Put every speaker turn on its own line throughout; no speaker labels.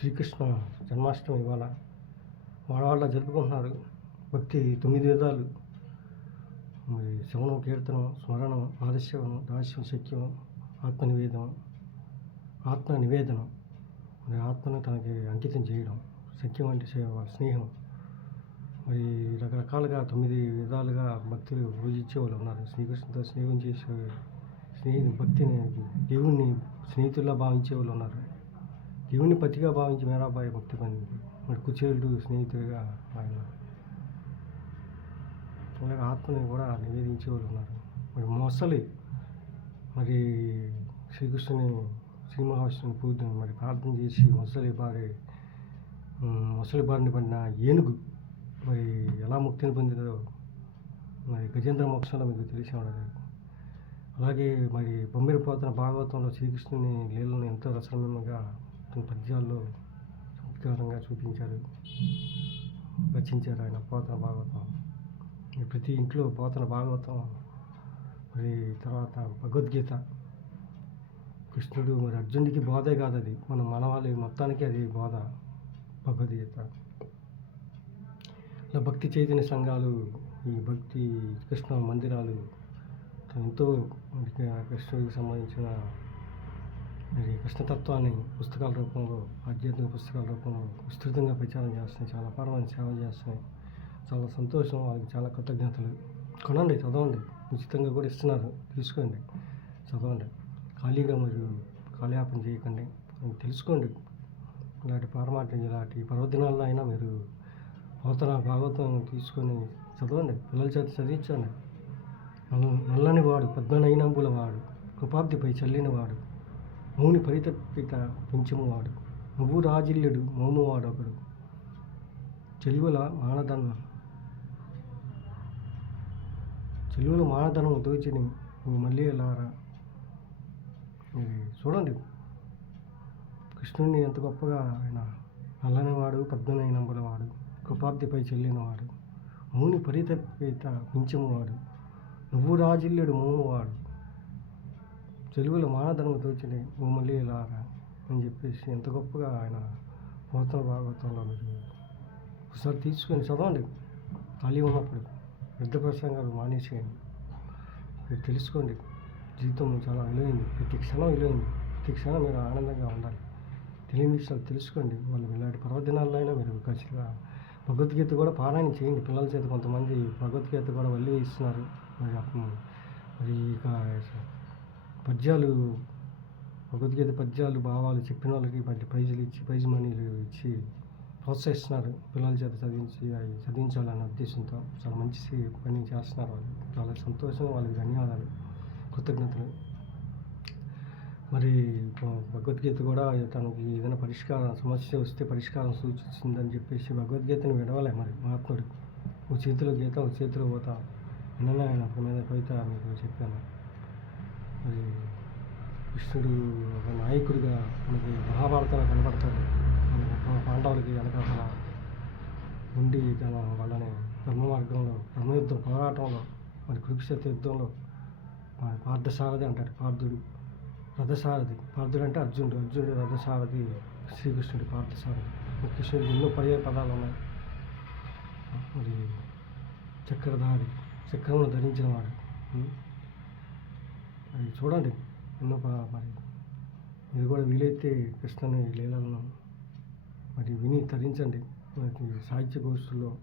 శ్రీకృష్ణ జన్మాష్టమి ఇవాళ వాళ్ళ జరుపుకుంటున్నారు. భక్తి తొమ్మిది విధాలు మరి శవనం కీర్తనం స్మరణం ఆదర్శవనం దాస్యం శక్యం ఆత్మ నివేదనం ఆత్మ నివేదనం. మరి ఆత్మను తనకి అంకితం చేయడం సఖ్యం అంటే స్నేహం. మరి రకరకాలుగా తొమ్మిది విధాలుగా భక్తులు పూజించే వాళ్ళు ఉన్నారు. శ్రీకృష్ణుతో స్నేహం చేసే స్నేహి భక్తిని దేవుణ్ణి స్నేహితుల్లా భావించే వాళ్ళు ఉన్నారు. దేవుని పతిగా భావించి మేరాబాయి భక్తి పొందింది మరి కుచేలుడు స్నేహితుడిగా ఆయన. అలాగే ఆత్మని కూడా నివేదించే వాళ్ళు ఉన్నారు. మరి మొసలి. మరి శ్రీకృష్ణుని శ్రీ మహావిష్ణుని పూజను మరి ప్రార్థన చేసి మొసలి బారి. మొసలి బారిని పడిన ఏనుగు మరి ఎలా ముక్తిని పొందిందో మరి గజేంద్ర మోక్షంలో మీకు తెలిసి ఉండదు. అలాగే మరి బొమ్మిరిపోతున్న భాగవతంలో శ్రీకృష్ణుని లీలను ఎంతో రసమయంగా తన పద్యాల్లో చమత్కారంగా చూపించారు. రచించారు ఆయన పోతన భాగవతం. ప్రతి ఇంట్లో పోతన భాగవతం మరి తర్వాత భగవద్గీత. కృష్ణుడు మరి అర్జునుడికి బోధే కాదు అది. మన మనవాళ్ళు మొత్తానికి అది బోధ భగవద్గీత. ఇలా భక్తి చైతన్య సంఘాలు ఈ భక్తి కృష్ణ మందిరాలు ఎంతో కృష్ణుడికి సంబంధించిన మరి కృష్ణతత్వాన్ని పుస్తకాల రూపంలో ఆధ్యాత్మిక పుస్తకాల రూపంలో విస్తృతంగా ప్రచారం చేస్తున్నాయి. చాలా అపారమైన సేవ చేస్తున్నాయి. చాలా సంతోషం. వాళ్ళకి చాలా కృతజ్ఞతలు. కొనండి చదవండి. ఉచితంగా కూడా ఇస్తున్నారు. తీసుకోండి. చదవండి. ఖాళీగా మీరు కాలయాపన చేయకండి. తెలుసుకోండి. ఇలాంటి పారమాటం ఇలాంటి పర్వదినాల్లో అయినా మీరు పోతన భాగవతం తీసుకొని చదవండి. పిల్లల చేత చదివించండి. నల్లని వాడు పద్మనైనంబుల వాడు కృపాబ్దిపై చల్లిన వాడు. మౌని పరితపిత పెంచమువాడు నువ్వు రాజిల్లుడు మోమువాడొకడు చెలువల మానదనం చెలువల మానదనం దోచిని నువ్వు మళ్ళీ ఎలారా ఇది చూడండి. కృష్ణుడిని ఎంత గొప్పగా ఆయన నల్లనివాడు పద్మనైనంబులవాడు కృపాబ్దిపై చెల్లినవాడు మౌని పరితపిత పించమువాడు నువ్వు రాజిల్లుడు మోమువాడు తెలుగులో మానధర్మ దోచిని నువ్వు మళ్ళీ ఇలారా అని చెప్పేసి ఎంత గొప్పగా ఆయన పోతన భాగవతంలో మీరు ఒకసారి తీసుకొని చదవండి. ఖాళీ ఉన్నప్పుడు పెద్ద ప్రసంగాలు మానేసేయండి. మీరు తెలుసుకోండి. జీవితం చాలా విలువైంది. ప్రతి క్షణం విలువైంది. ప్రతి క్షణం మీరు ఆనందంగా ఉండాలి. తెలియని విషయాలు తెలుసుకోండి. వాళ్ళు ఇలాంటి పర్వదినాల్లో అయినా మీరు ఖచ్చితంగా భగవద్గీత కూడా పారాయణ చేయండి. పిల్లల చేత కొంతమంది భగవద్గీత కూడా వల్లి ఇస్తున్నారు మరి మరి ఇక పద్యాలు భగవద్గీత పద్యాలు భావాలు చెప్పిన వాళ్ళకి మంచి ప్రైజులు ఇచ్చి ప్రైజ్ మనీలు ఇచ్చి ప్రోత్సహిస్తున్నారు. పిల్లల చేత చదివించి అవి చదివించాలనే ఉద్దేశంతో చాలా మంచి పని చేస్తున్నారు వాళ్ళు. చాలా సంతోషం వాళ్ళకి ధన్యవాదాలు కృతజ్ఞతలు. మరి భగవద్గీత కూడా తనకి ఏదైనా పరిష్కారం సమస్య వస్తే పరిష్కారం సూచిస్తుందని చెప్పేసి భగవద్గీతను విడవలే మరి మహాత్ముడు. ఓ చేతిలో గీత ఓ చేతిలో పోతా వినలే ఆయన ఒక మీద కవిత మీకు చెప్పాను. కృష్ణుడు ఒక నాయకుడిగా మనకి మహాభారతంలో కనబడతాడు. మన పాండవులకి వెనకాల ఉండి తన వాళ్ళని ధర్మ మార్గంలో ధర్మయుద్ధం పోరాటంలో మరి కురుక్షేత్ర యుద్ధంలో మన పార్థసారథి అంటాడు పార్థుడు. రథసారథి. పార్థుడు అంటే అర్జునుడు. అర్జునుడు రథసారథి శ్రీకృష్ణుడి పార్థసారథి. కృష్ణుడు ఎన్నో పర్యాయ పదాలు ఉన్నాయి. మరి చక్రధారి చక్రంలో ధరించిన వాడు. అది చూడండి. ఎన్నో మరి మీరు కూడా వీలైతే కృష్ణని లీలలను మరి విని తరించండి. సాహిత్య గోష్ఠుల్లో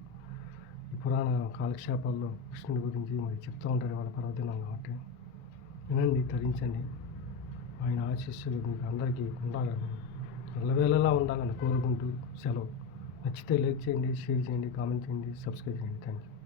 ఈ పురాణ కాలక్షేపాల్లో కృష్ణుడి గురించి మరి చెప్తూ ఉంటారు వాళ్ళ పర్వదినం కాబట్టి. వినండి తరించండి. ఆయన ఆశీస్సులు మీకు అందరికీ ఉండాలని నల్లవేళలా ఉండాలని కోరుకుంటూ సెలవు. నచ్చితే లైక్ చేయండి షేర్ చేయండి కామెంట్ చేయండి సబ్స్క్రైబ్ చేయండి. Thank you